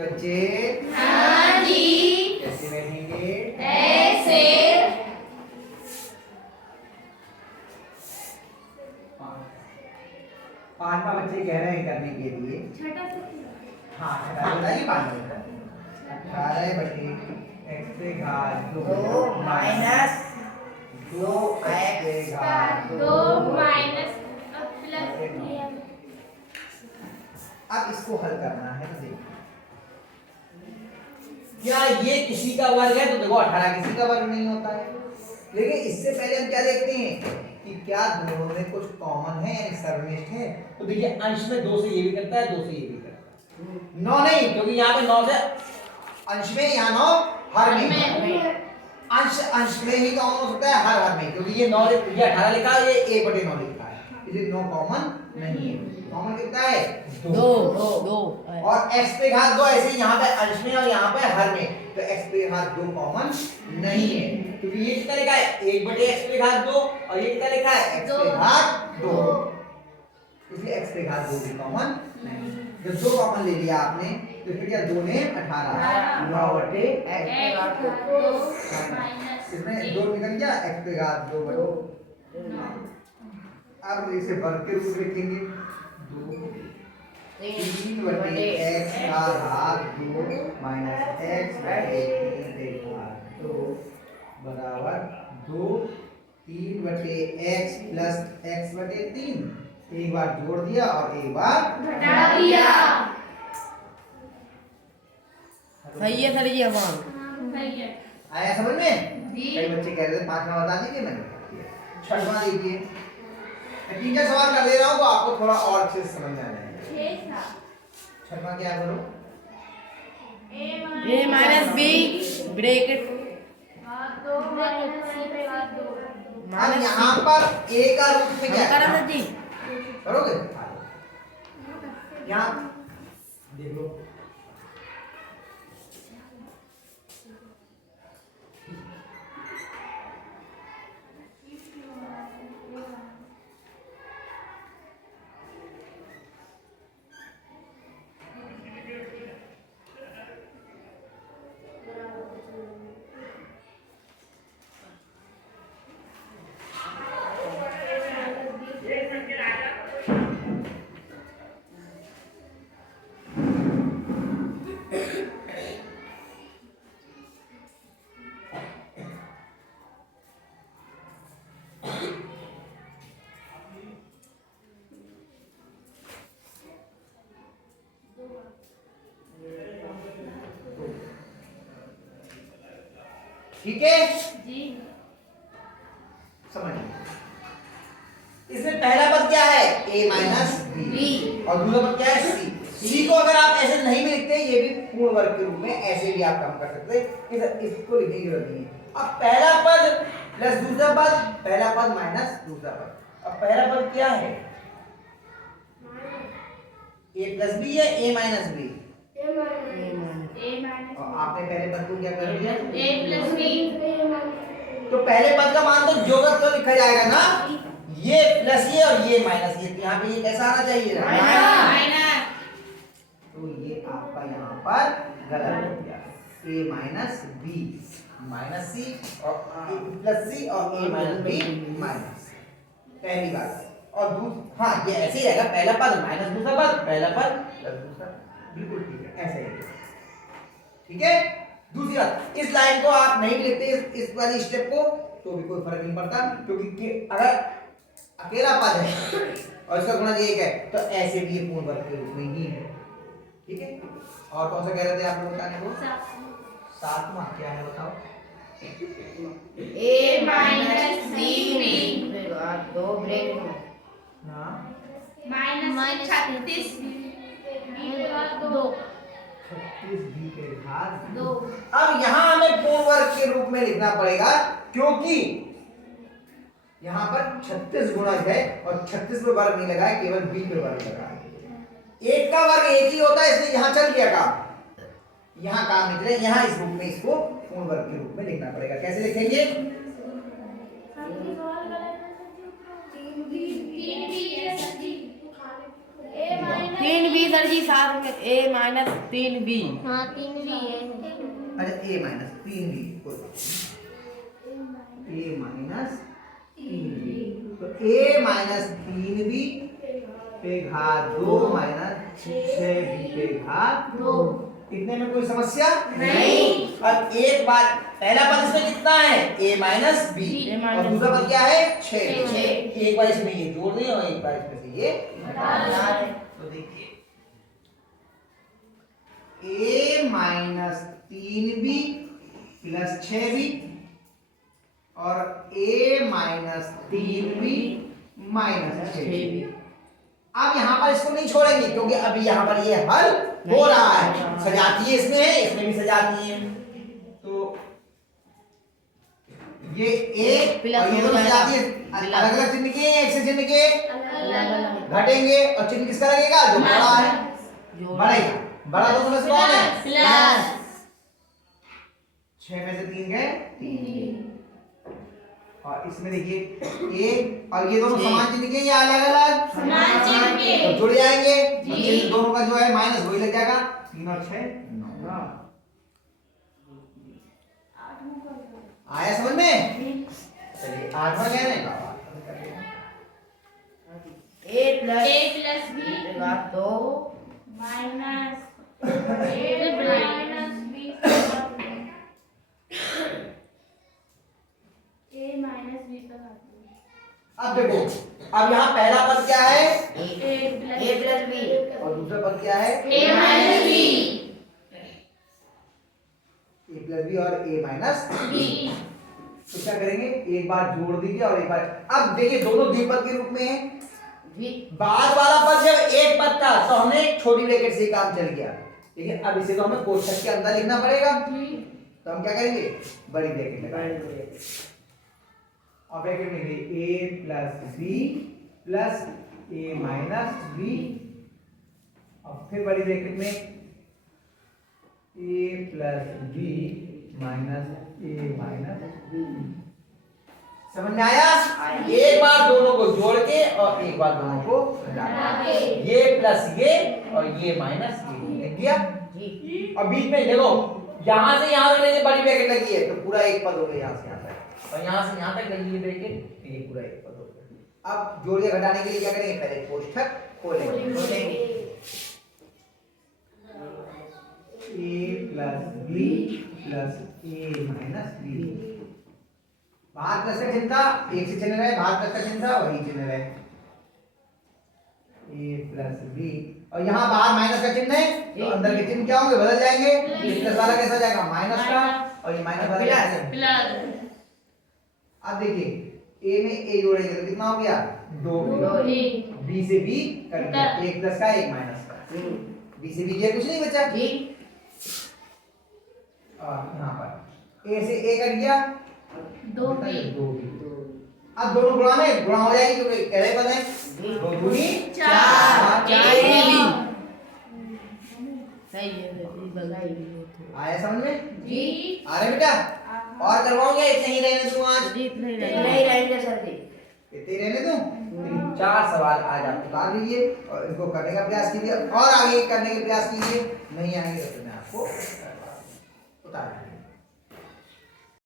बच्चे हाँ जी। कैसे बैठेंगे? ऐसे। पांचवा बच्चे कह रहे हैं करने के लिए। हाँ छठा बताइए। 18/2 माइनस 2 दो माइनस अब इसको हल करना है। तो देखो क्या ये किसी का वर्ग है? तो देखो 18 किसी का वर्ग नहीं होता है। लेकिन इससे पहले हम क्या देखते हैं कि क्या दोनों में कुछ कॉमन है यानी सर्वनिष्ठ है। तो देखिए अंश में 2 से ये भी करता है, 2 से ये भी करता है। 9 नहीं, क्योंकि यहाँ पे 9 से अंश में, यहाँ 9 हर में। अंश में ही कॉमन हो सकता है, हर में, क्योंकि ये 9 ये 18 लिखा है, ये 1/9 लिखा है, इसलिए 9 कॉमन नहीं है। कॉमन कितना है? 2। और x पे घात 2 ऐसे ही यहाँ पे अंश में और यहाँ पे हर में, तो x पे घात 2 कॉमन नहीं है, क्योंकि ये कितना लिखा है 1/x पे घात 2 और ये कितना लिखा है x पे घात 2, इसलिए x पे घात 2 भी कॉमन नहीं। जब 2 कॉमन ले लिया आपने तो फिर क्या 2 ने 18 9/x पे घात 2 इसमें 2 निकल गया, x पे घात 2/2। अब इसे वर्ग के रूप में लिखेंगे 3/x का घात 2 माइनस x/3 का घात 2 बराबर 2 3/x प्लस x/3। एक बार जोड़ दिया और एक बार घटा दिया। सही है सर जी। हमारा सही है। आया समझ में? जी। कई बच्चे कह रहे थे पांचवा बता दीजिए, मैंने बता दिया। छठवां देखिए, मैं 3 सवाल कर दे रहा हूँ तो आपको थोड़ा और अच्छे से समझ में आ जाएगा। छठवां क्या करो? a माइनस b ब्रैकेट अब यहाँ पर a का रूप में क्या है? करा जी करोगे? यहाँ देख लो, ठीक है जी। समझ। इसमें पहला पद क्या है? a माइनस b और दूसरा पद क्या है? c को अगर आप ऐसे नहीं भी लिखते, ये भी पूर्ण वर्ग के रूप में ऐसे भी आप काम कर सकते, इसको लिखने की जरूरत नहीं है। अब पहला पद प्लस दूसरा पद, पहला पद माइनस दूसरा पद। अब पहला पद क्या है? a प्लस b है, a माइनस b। और आपने पहले पद को क्या कर दिया? a plus b। तो पहले पद का मान तो जोड़कर तो लिखा जाएगा ना, ये प्लस ये और ये माइनस ये, तो यहाँ पे ये कैसा आना चाहिए? माइनस। तो ये आपका यहाँ पर गलत हो गया। a माइनस बी माइनस सी और प्लस सी और a माइनस बी माइनस, पहली बात। और हाँ ये ऐसे ही रहेगा, पहला पद माइनस दूसरा पद, पहला पद प्लस दूसरा, बिल्कुल ठीक है, ऐसे ही। ठीक है। दूसरी बात, इस लाइन को आप नहीं लिखते इस वाली स्टेप को तो भी कोई फर्क नहीं पड़ता, क्योंकि अगर अकेला पद है और इसका गुणज 1 है तो ऐसे भी ये पूर्ण वर्ग के रूप में ही है। ठीक है। और कौन सा कह रहे थे आप लोग बताने को? सातवां क्या है बताओ? a माइनस b दो ब्रैकेट हाँ माइनस 36 2 36 b के घात 2। अब यहाँ हमें पूर्ण वर्ग के रूप में लिखना पड़ेगा, क्योंकि यहाँ पर 36 गुणज है और 36 पे वर्ग नहीं लगा है, केवल b पे वर्ग लगा है। एक का वर्ग एक ही होता है, इसलिए यहाँ चल गया काम, यहाँ काम निकले, यहाँ इस रूप में इसको पूर्ण वर्ग के रूप में लिखना पड़ेगा। कैसे लिखेंगे? तीन बी सर जी साथ में a माइनस तीन बी। हाँ 3 भी है। अच्छा a minus 3b, a minus 3b, तो a माइनस 3b पे घात 2 माइनस 6b पे घात 2। इतने में कोई समस्या नहीं। अब एक बार पहला पद इसमें कितना है a माइनस b, और दूसरा पद क्या है 6। एक बार इसमें ये जोड़ दें और एक बार इसमें से ये घटा दें। तो देखिए a minus 3b plus 6b और a minus 3b minus 6b। अब यहाँ पर इसको नहीं छोड़ेंगे क्योंकि अभी यहाँ पर ये हल हो रहा है। सजाती है इसमें है, इसमें भी सजाती है, तो ये एक और ये दोनों सजाती है। अलग अलग चिन्ह के, एक से चिन्ह के घटेंगे और चिन्ह किसका लगेगा जो बड़ा है बढ़ेगा। बड़ा दोनों में से कौन है प्लस 6 में से 3 गए 3, और इसमें देखिए एक और ये दोनों समान चिन्ह के या अलग अलग समान चिन्ह के। तो जुड़ जाएंगे और जी। चिन्ह दोनों का जो है माइनस वही लग जाएगा। 3 और 6 9। आया समझ में? चलिए 8वां क्या है a plus a plus b घात 2 minus a minus b a minus b का घात। अब देखो, अब यहाँ पहला पद क्या है a प्लस b और दूसरा पद क्या है a minus b a plus b और a माइनस b। तो क्या करेंगे, एक बार जोड़ दीजिए और एक बार। अब देखिए दोनों द्विपद के रूप में है। बाद वाला पद जब एक पद था तो हमने एक छोटी ब्रैकेट से काम चल गया, लेकिन अब इसे तो हमें कोष्ठक के अंदर लिखना पड़ेगा। तो हम क्या करेंगे, बड़ी ब्रैकेट लगाएंगे और ब्रैकेट में लिखिए a plus b plus a minus b, और फिर बड़ी ब्रैकेट में a plus b minus a minus b. समझ में आया? एक बार दोनों को जोड़ के और एक बार दोनों को घटा के, ये प्लस ये और ये माइनस ये लिख दिया। और बीच में देखो यहाँ से यहाँ तक ये बड़ी ब्रैकेट लगी है तो पूरा एक पद हो गया यहाँ से यहाँ तक, और यहाँ से यहाँ तक लगी है ब्रैकेट तो ये पूरा एक पद हो गया। अब जोड़ के घटाने के लिए क्या करेंगे, पहले कोष्ठक खोलेंगे a plus b plus a minus b. बाहर प्लस का चिन्ह था, एक से चिन्ह रहे, बाहर प्लस का चिन्ह था वही चिन्ह रहे a प्लस बी, और यहाँ बाहर माइनस का चिन्ह है तो अंदर के चिन्ह क्या होंगे, बदल जाएंगे। ये प्लस वाला कैसा जाएगा माइनस का, और ये माइनस वाला कैसा जाएगा प्लस। अब देखिए a में a जोड़ेंगे तो कितना हो गया 2, b से b कट गया, एक प्लस का एक माइनस का, b से b ये कुछ नहीं बचा जी। यहाँ पर a से a कट गया 2b। अब दोनों गुणा में गुणा हो जाएगी क्योंकि कह रहे पद है 2 दूनी 4 आया समझ में जी। आ रहे बेटा? और करवाऊंगा, इतने ही रहने दूं आज, नहीं रहेंगे सर जी। इतने ही रहने दूं। 4 सवाल आज आप उतार लीजिए और इनको करने का प्रयास कीजिए और आगे करने का प्रयास कीजिए। नहीं आएंगे तो मैं आपको उतार दूंगा।